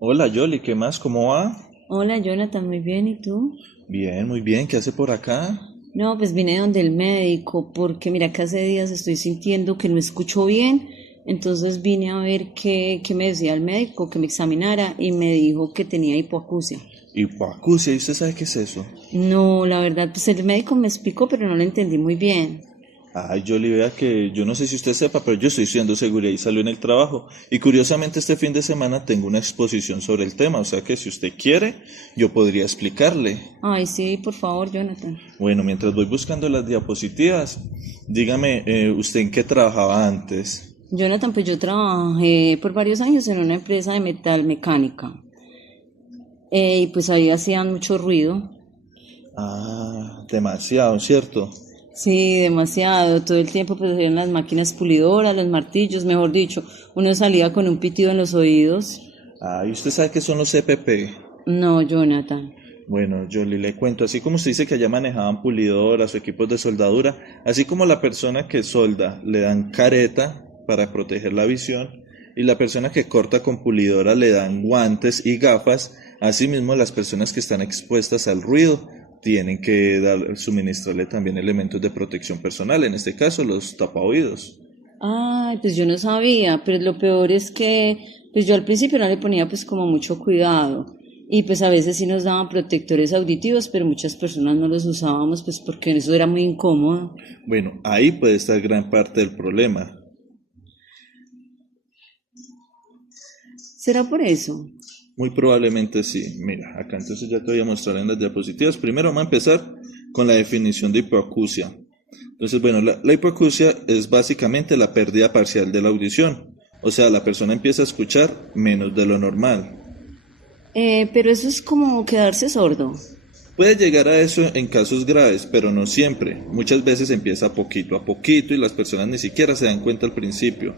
Hola Yoli, ¿qué más? ¿Cómo va? Hola Jonathan, muy bien, ¿y tú? Bien, muy bien. ¿Qué hace por acá? No, pues vine donde el médico porque mira que hace días estoy sintiendo que no escucho bien, entonces vine a ver qué me decía el médico, que me examinara y me dijo que tenía hipoacusia. Hipoacusia, ¿y usted sabe qué es eso? No, la verdad, pues el médico me explicó, pero no lo entendí muy bien. Ay, Yoli, vea que yo no sé si usted sepa, pero yo estoy estudiando seguridad y salud en el trabajo. Y curiosamente este fin de semana tengo una exposición sobre el tema, o sea que si usted quiere, yo podría explicarle. Ay, sí, por favor, Jonathan. Bueno, mientras voy buscando las diapositivas, dígame, ¿usted en qué trabajaba antes? Jonathan, pues yo trabajé por varios años en una empresa de metal mecánica y pues ahí hacían mucho ruido. Ah, demasiado, ¿cierto? Sí, demasiado. Todo el tiempo pues eran las máquinas pulidoras, los martillos, mejor dicho. Uno salía con un pitido en los oídos. Ah, ¿y usted sabe qué son los CPP? No, Jonathan. Bueno, yo le cuento, así como usted dice que allá manejaban pulidoras o equipos de soldadura, así como la persona que solda le dan careta para proteger la visión y la persona que corta con pulidora le dan guantes y gafas, asimismo las personas que están expuestas al ruido tienen que suministrarle también elementos de protección personal, en este caso los tapaoídos. Ay, pues yo no sabía, pero lo peor es que pues yo al principio no le ponía pues como mucho cuidado. Y pues a veces sí nos daban protectores auditivos, pero muchas personas no los usábamos pues porque eso era muy incómodo. Bueno, ahí puede estar gran parte del problema. ¿Será por eso? Muy probablemente sí. Mira, acá entonces ya te voy a mostrar en las diapositivas. Primero vamos a empezar con la definición de hipoacusia. Entonces, bueno, la hipoacusia es básicamente la pérdida parcial de la audición. O sea, la persona empieza a escuchar menos de lo normal. Pero eso es como quedarse sordo. Puede llegar a eso en casos graves, pero no siempre. Muchas veces empieza poquito a poquito y las personas ni siquiera se dan cuenta al principio.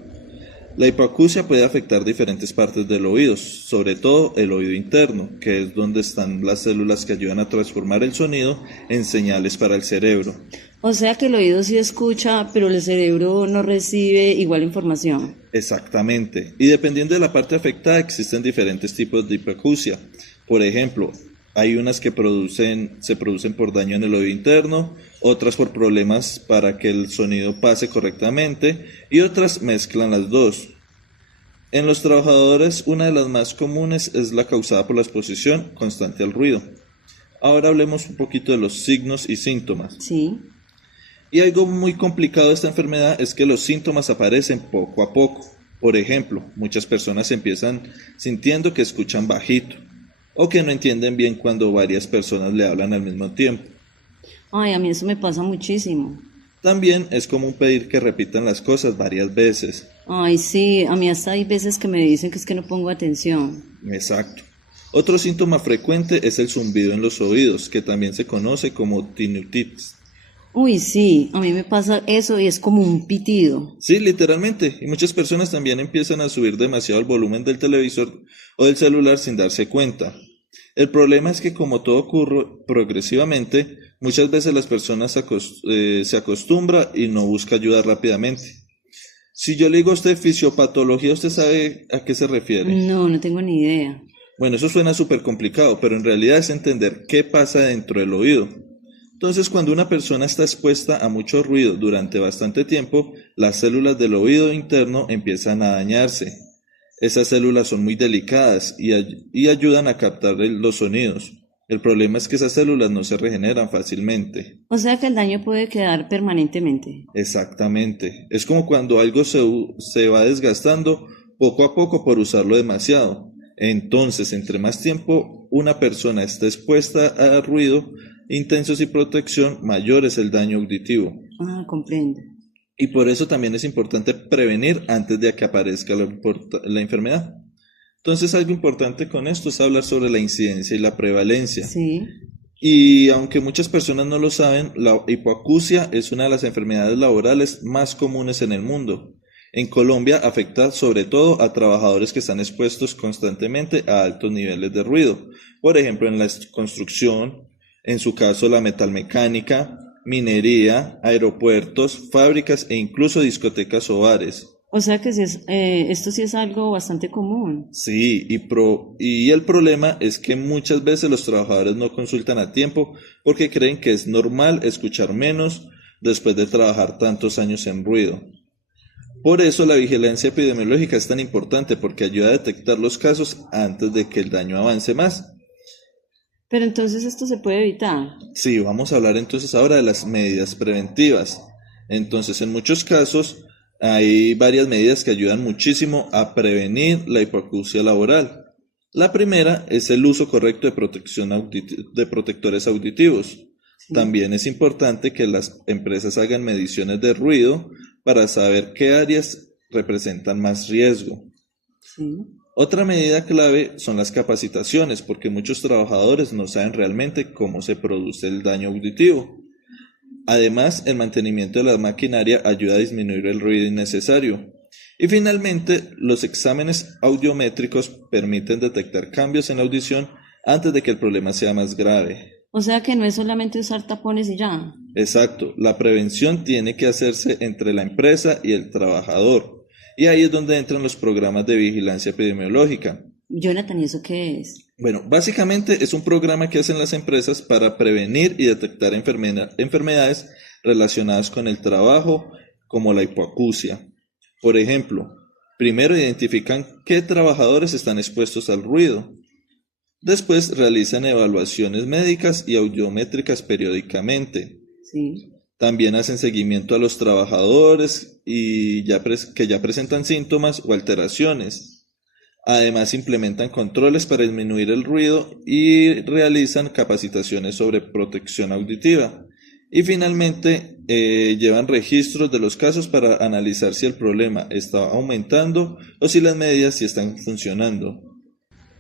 La hipoacusia puede afectar diferentes partes del oído, sobre todo el oído interno, que es donde están las células que ayudan a transformar el sonido en señales para el cerebro. O sea que el oído sí escucha, pero el cerebro no recibe igual información. Exactamente. Y dependiendo de la parte afectada, existen diferentes tipos de hipoacusia. Por ejemplo, hay unas que se producen por daño en el oído interno, otras por problemas para que el sonido pase correctamente y otras mezclan las dos. En los trabajadores, una de las más comunes es la causada por la exposición constante al ruido. Ahora hablemos un poquito de los signos y síntomas. Sí. Y algo muy complicado de esta enfermedad es que los síntomas aparecen poco a poco. Por ejemplo, muchas personas empiezan sintiendo que escuchan bajito o que no entienden bien cuando varias personas le hablan al mismo tiempo. Ay, a mí eso me pasa muchísimo. También es común pedir que repitan las cosas varias veces. Ay, sí, a mí hasta hay veces que me dicen que es que no pongo atención. Exacto. Otro síntoma frecuente es el zumbido en los oídos, que también se conoce como tinnitus. Uy, sí, a mí me pasa eso y es como un pitido. Sí, literalmente. Y muchas personas también empiezan a subir demasiado el volumen del televisor o del celular sin darse cuenta. El problema es que como todo ocurre progresivamente, muchas veces las personas se acostumbran y no busca ayuda rápidamente. Si yo le digo a usted fisiopatología, ¿usted sabe a qué se refiere? No, no tengo ni idea. Bueno, eso suena súper complicado, pero en realidad es entender qué pasa dentro del oído. Entonces, cuando una persona está expuesta a mucho ruido durante bastante tiempo, las células del oído interno empiezan a dañarse. Esas células son muy delicadas y ayudan a captar los sonidos. El problema es que esas células no se regeneran fácilmente. O sea que el daño puede quedar permanentemente. Exactamente. Es como cuando algo se va desgastando poco a poco por usarlo demasiado. Entonces, entre más tiempo una persona está expuesta a ruido intenso y protección, mayor es el daño auditivo. Ah, comprendo. Y por eso también es importante prevenir antes de que aparezca la enfermedad. Entonces, algo importante con esto es hablar sobre la incidencia y la prevalencia. Sí. Y aunque muchas personas no lo saben, la hipoacusia es una de las enfermedades laborales más comunes en el mundo. En Colombia afecta sobre todo a trabajadores que están expuestos constantemente a altos niveles de ruido. Por ejemplo, en la construcción, en su caso la metalmecánica, minería, aeropuertos, fábricas e incluso discotecas o bares. O sea que sí esto sí es algo bastante común. Sí, y el problema es que muchas veces los trabajadores no consultan a tiempo porque creen que es normal escuchar menos después de trabajar tantos años en ruido. Por eso la vigilancia epidemiológica es tan importante porque ayuda a detectar los casos antes de que el daño avance más. Pero entonces esto se puede evitar. Sí, vamos a hablar entonces ahora de las medidas preventivas. Entonces, en muchos casos hay varias medidas que ayudan muchísimo a prevenir la hipoacusia laboral. La primera es el uso correcto de de protectores auditivos. Sí, También es importante que las empresas hagan mediciones de ruido para saber qué áreas representan más riesgo. sí. Otra medida clave son las capacitaciones, porque muchos trabajadores no saben realmente cómo se produce el daño auditivo. Además, el mantenimiento de la maquinaria ayuda a disminuir el ruido innecesario. Y finalmente, los exámenes audiométricos permiten detectar cambios en la audición antes de que el problema sea más grave. O sea que no es solamente usar tapones y ya. Exacto, la prevención tiene que hacerse entre la empresa y el trabajador. Y ahí es donde entran los programas de vigilancia epidemiológica. Jonathan, ¿y eso qué es? Bueno, básicamente es un programa que hacen las empresas para prevenir y detectar enfermedades relacionadas con el trabajo, como la hipoacusia. Por ejemplo, primero identifican qué trabajadores están expuestos al ruido. Después realizan evaluaciones médicas y audiométricas periódicamente. Sí. También hacen seguimiento a los trabajadores que ya presentan síntomas o alteraciones. Además, implementan controles para disminuir el ruido y realizan capacitaciones sobre protección auditiva. Y finalmente, llevan registros de los casos para analizar si el problema está aumentando o si las medidas sí están funcionando.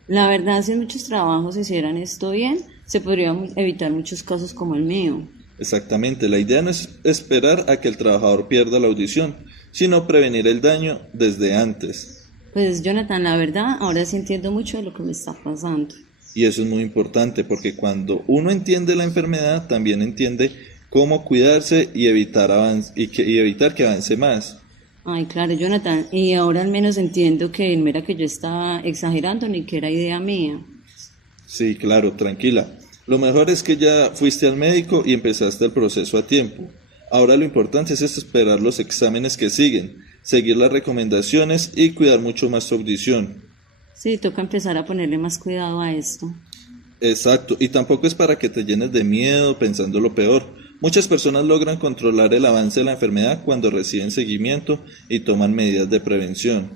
La verdad, si muchos trabajos hicieran esto bien, se podrían evitar muchos casos como el mío. Exactamente, la idea no es esperar a que el trabajador pierda la audición, sino prevenir el daño desde antes. Pues Jonathan, la verdad, ahora sí entiendo mucho de lo que me está pasando. Y eso es muy importante porque cuando uno entiende la enfermedad, también entiende cómo cuidarse y y evitar que avance más. Ay, claro, Jonathan, y ahora al menos entiendo que no era que yo estaba exagerando ni que era idea mía. Sí, claro, tranquila. Lo mejor es que ya fuiste al médico y empezaste el proceso a tiempo. Ahora lo importante es esperar los exámenes que siguen, seguir las recomendaciones y cuidar mucho más tu audición. Sí, toca empezar a ponerle más cuidado a esto. Exacto, y tampoco es para que te llenes de miedo pensando lo peor. Muchas personas logran controlar el avance de la enfermedad cuando reciben seguimiento y toman medidas de prevención.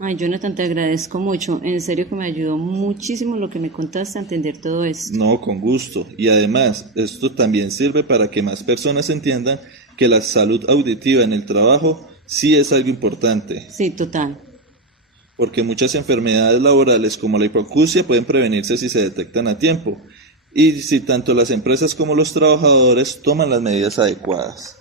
Ay, Jonathan, te agradezco mucho. En serio que me ayudó muchísimo lo que me contaste a entender todo esto. No, con gusto. Y además, esto también sirve para que más personas entiendan que la salud auditiva en el trabajo sí es algo importante, Sí, total. porque muchas enfermedades laborales como la hipoacusia pueden prevenirse si se detectan a tiempo y si tanto las empresas como los trabajadores toman las medidas adecuadas.